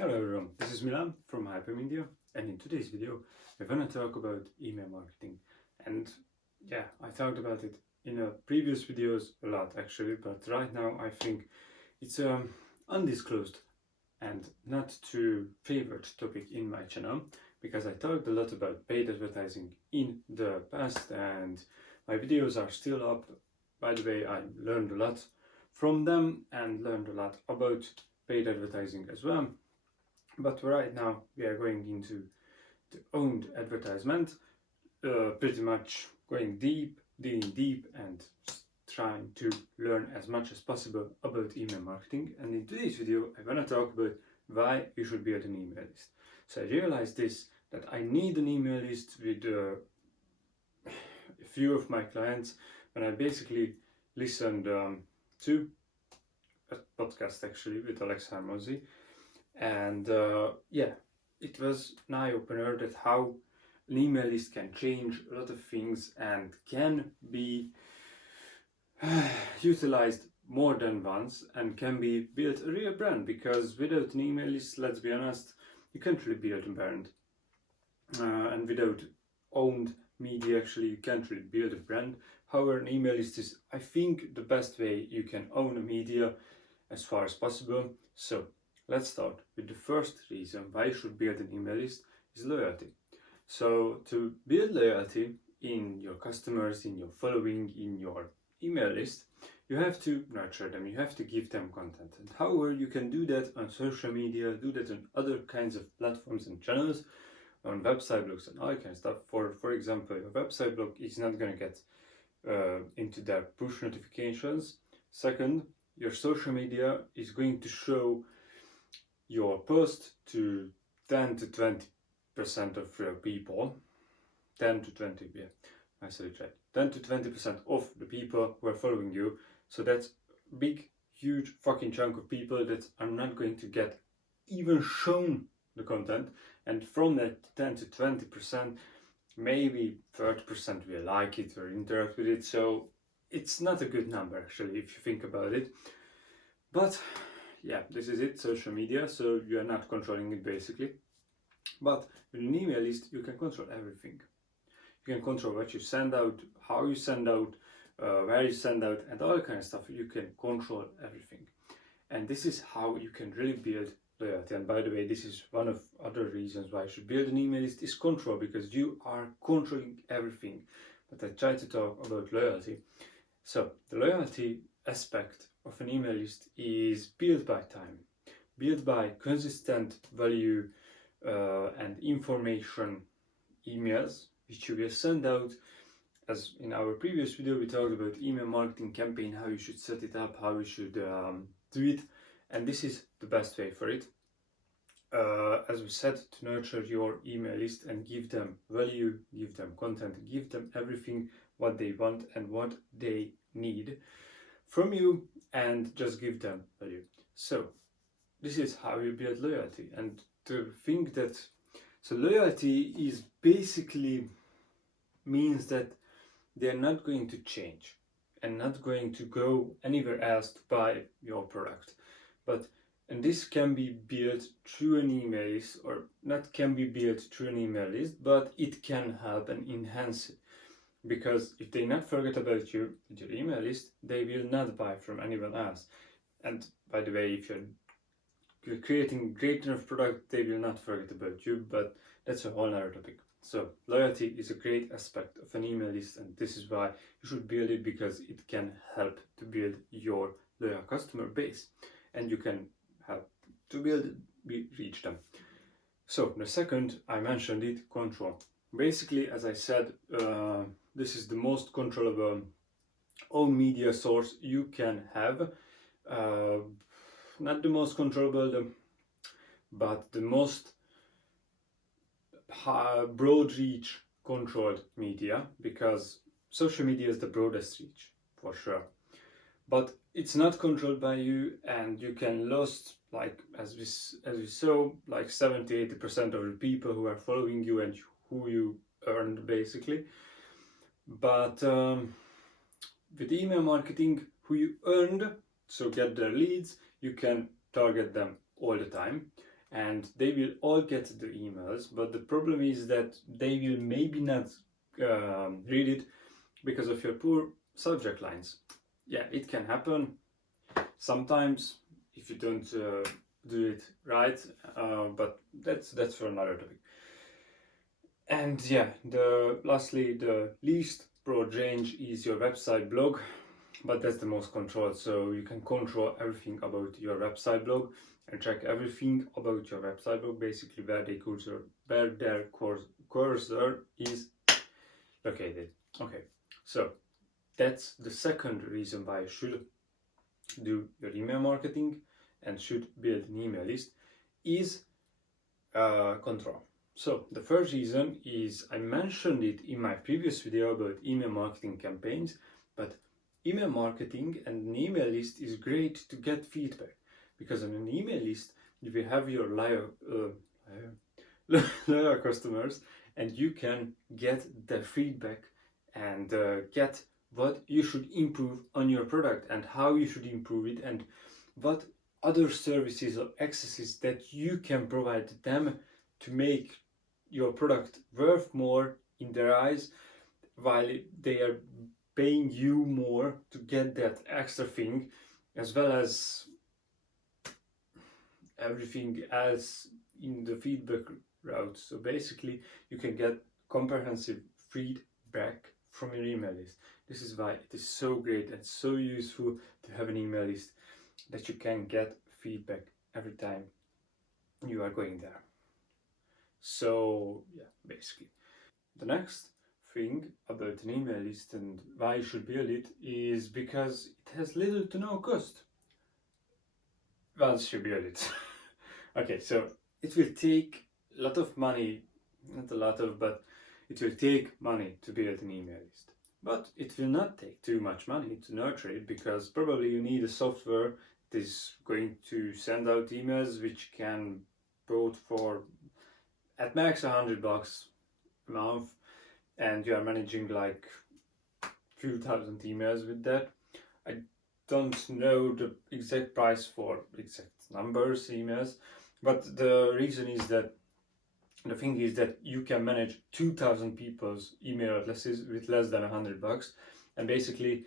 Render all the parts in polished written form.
Hello everyone, this is Milan from Hypermedia, and in today's video we're going to talk about email marketing. And yeah, I talked about it in previous videos a lot actually, but right now I think it's undisclosed and not too favored topic in my channel, because I talked a lot about paid advertising in the past and my videos are still up. By the way, I learned a lot from them and learned a lot about paid advertising as well. But right now we are going into the owned advertisement, pretty much going digging deep and trying to learn as much as possible about email marketing. And in today's video I'm gonna talk about why you should build an email list. So I realized that I need an email list with a few of my clients when I basically listened to a podcast actually with Alex Harmozy. And yeah, it was an eye-opener that how an email list can change a lot of things and can be utilized more than once and can be built a real brand, because without an email list, let's be honest, you can't really build a brand. And without owned media, actually, you can't really build a brand. However, an email list is, I think, the best way you can own a media as far as possible. So let's start with the first reason why you should build an email list is loyalty. So to build loyalty in your customers, in your following, in your email list, you have to nurture them, you have to give them content. And however, you can do that on social media, do that on other kinds of platforms and channels, on website blogs and all kind of stuff. For example, your website blog is not going to get into their push notifications. Second, your social media is going to show your post to 10 to 20% of your people. 10 to 20, yeah, I said it right. 10 to 20% of the people who are following you. So that's a big, huge fucking chunk of people that are not going to get even shown the content. And from that 10 to 20%, maybe 30% will like it or interact with it. So it's not a good number actually, if you think about it. But yeah, this is it, social media, so you are not controlling it basically. But with an email list, you can control everything. You can control what you send out, how you send out, where you send out, and all kind of stuff. You can control everything. And this is how you can really build loyalty. And by the way, this is one of other reasons why I should build an email list is control, because you are controlling everything. But I try to talk about loyalty. So the loyalty aspect of an email list is built by time, built by consistent value and information emails which you will send out. As in our previous video, we talked about email marketing campaign, how you should set it up, how you should do it, and this is the best way for it. As we said, to nurture your email list and give them value, give them content, give them everything what they want and what they need from you, and just give them value. So this is how you build loyalty. And to think that, so loyalty is basically means that they're not going to change and not going to go anywhere else to buy your product. And this can be built through an email list, or not can be built through an email list, but it can help and enhance it. Because if they not forget about you with your email list, they will not buy from anyone else. And by the way, if you're creating great enough product, they will not forget about you, but that's a whole other topic. So loyalty is a great aspect of an email list, and this is why you should build it, because it can help to build your loyal customer base, and you can help to reach them. So the second, I mentioned it, control. Basically, as I said, this is the most controllable own media source you can have. Not the most controllable, but the most broad reach controlled media, because social media is the broadest reach for sure. But it's not controlled by you, and you can lose, like as we saw, like 70-80% of the people who are following you and who you earned basically. But with email marketing, who you earned, so get their leads, you can target them all the time, and they will all get the emails, but the problem is that they will maybe not read it because of your poor subject lines. Yeah, it can happen sometimes if you don't do it right, but that's for another topic. And yeah, lastly, the least broad range is your website blog, but that's the most controlled. So you can control everything about your website blog and track everything about your website blog, basically where their cursor is located. Okay, so that's the second reason why you should do your email marketing and should build an email list is control. So the first reason is, I mentioned it in my previous video about email marketing campaigns, but email marketing and an email list is great to get feedback, because on an email list you will have your loyal customers, and you can get their feedback and get what you should improve on your product and how you should improve it, and what other services or accesses that you can provide them to make your product worth more in their eyes, while they are paying you more to get that extra thing, as well as everything else in the feedback route. So basically you can get comprehensive feedback from your email list. This is why it is so great and so useful to have an email list, that you can get feedback every time you are going there. So yeah, basically the next thing about an email list and why you should build it is because it has little to no cost. Once you build it. Okay, so it will take a lot of money, not a lot of, but it will take money to build an email list. But it will not take too much money to nurture it, because probably you need a software that is going to send out emails which can quote for at max $100 a month, and you are managing like few thousand emails with that. I don't know the exact price for exact numbers emails, but the reason is that the thing is that you can manage 2,000 people's email addresses with less than $100, and basically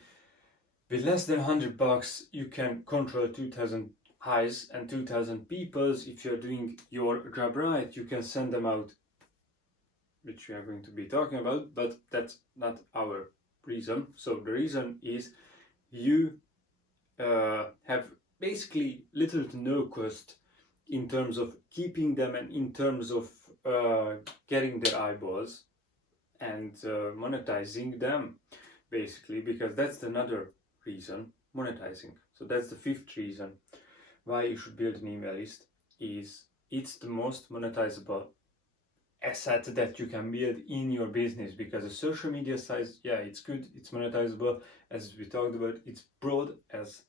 with less than $100 you can control 2,000 eyes and 2,000 people's. If you're doing your job right, you can send them out, which we are going to be talking about, but that's not our reason. So the reason is you have basically little to no cost in terms of keeping them and in terms of getting their eyeballs and monetizing them, basically, because that's another reason, monetizing. So that's the fifth reason why you should build an email list, is it's the most monetizable asset that you can build in your business. Because the social media size, yeah, it's good, it's monetizable, as we talked about, it's broad as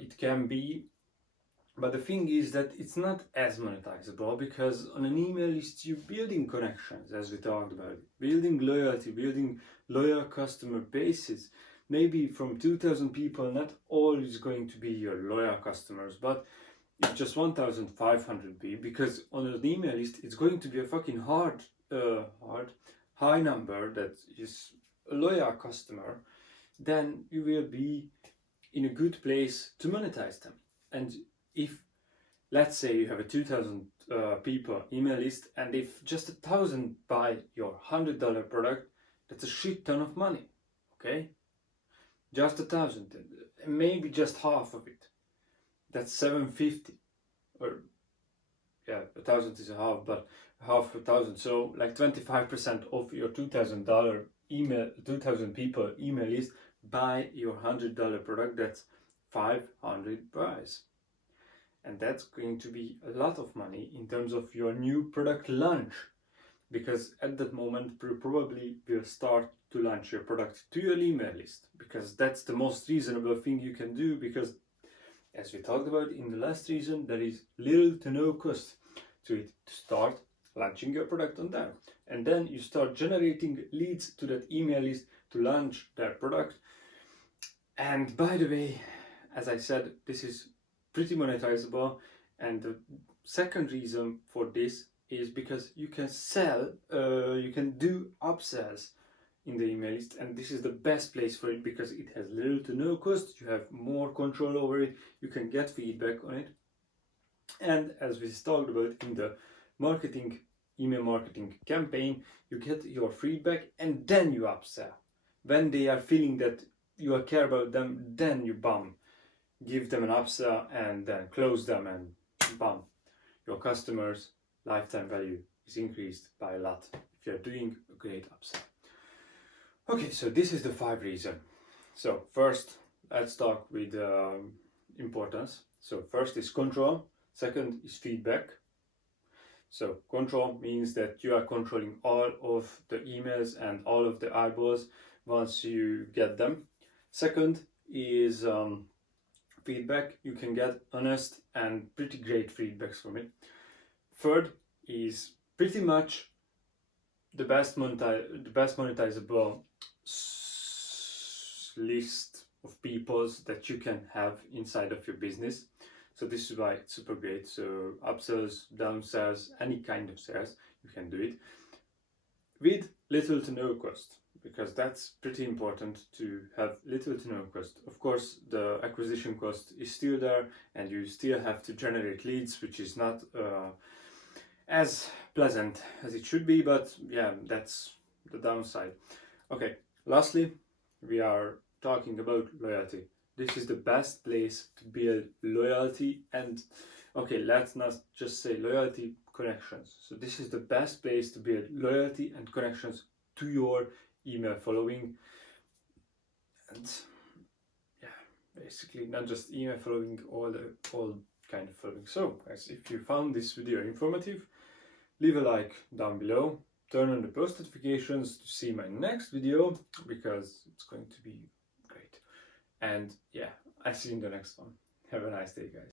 it can be, but the thing is that it's not as monetizable, because on an email list you're building connections, as we talked about, building loyalty, building loyal customer bases. Maybe from 2,000 people, not all is going to be your loyal customers, but if just 1,500 be, because on an email list it's going to be a fucking high number that is a loyal customer, then you will be in a good place to monetize them. And if, let's say, you have a 2,000 people email list, and if just 1,000 buy your $100 product, that's a shit ton of money. Okay, just 1,000, maybe just half of it, that's 750, or yeah, 1,000 is a half, but half 1,000, so like 25% of your $2,000 email, 2,000 people email list buy your $100 product. That's 500 buys, and that's going to be a lot of money in terms of your new product launch, because at that moment you probably will start to launch your product to your email list, because that's the most reasonable thing you can do, because as we talked about in the last reason, there is little to no cost to it to start launching your product on there, and then you start generating leads to that email list to launch their product. And by the way, as I said, this is pretty monetizable, And the second reason for this is because you can sell, you can do upsells in the email list, and this is the best place for it because it has little to no cost. You have more control over it, you can get feedback on it, and as we talked about in the email marketing campaign, you get your feedback and then you upsell. When they are feeling that you care about them, then you give them an upsell and then close them, and your customers' lifetime value is increased by a lot if you're doing a great upsell. Okay, so this is the 5 reasons. So first, let's talk with importance. So first is control, second is feedback. So control means that you are controlling all of the emails and all of the eyeballs once you get them. Second is feedback. You can get honest and pretty great feedbacks from it. Third is pretty much the best monetizable list of people that you can have inside of your business. So this is why it's super great. So upsells, downsells, any kind of sales, you can do it with little to no cost, because that's pretty important to have little to no cost. Of course, the acquisition cost is still there and you still have to generate leads, which is not as pleasant as it should be, but yeah, that's the downside. Okay, lastly, we are talking about loyalty. This is the best place to build loyalty, and okay, let's not just say loyalty, connections. So this is the best place to build loyalty and connections to your email following. And yeah, basically not just email following, all kind of following. So guys, if you found this video informative, leave a like down below, turn on the post notifications to see my next video, because it's going to be great. And yeah, I see you in the next one. Have a nice day, guys.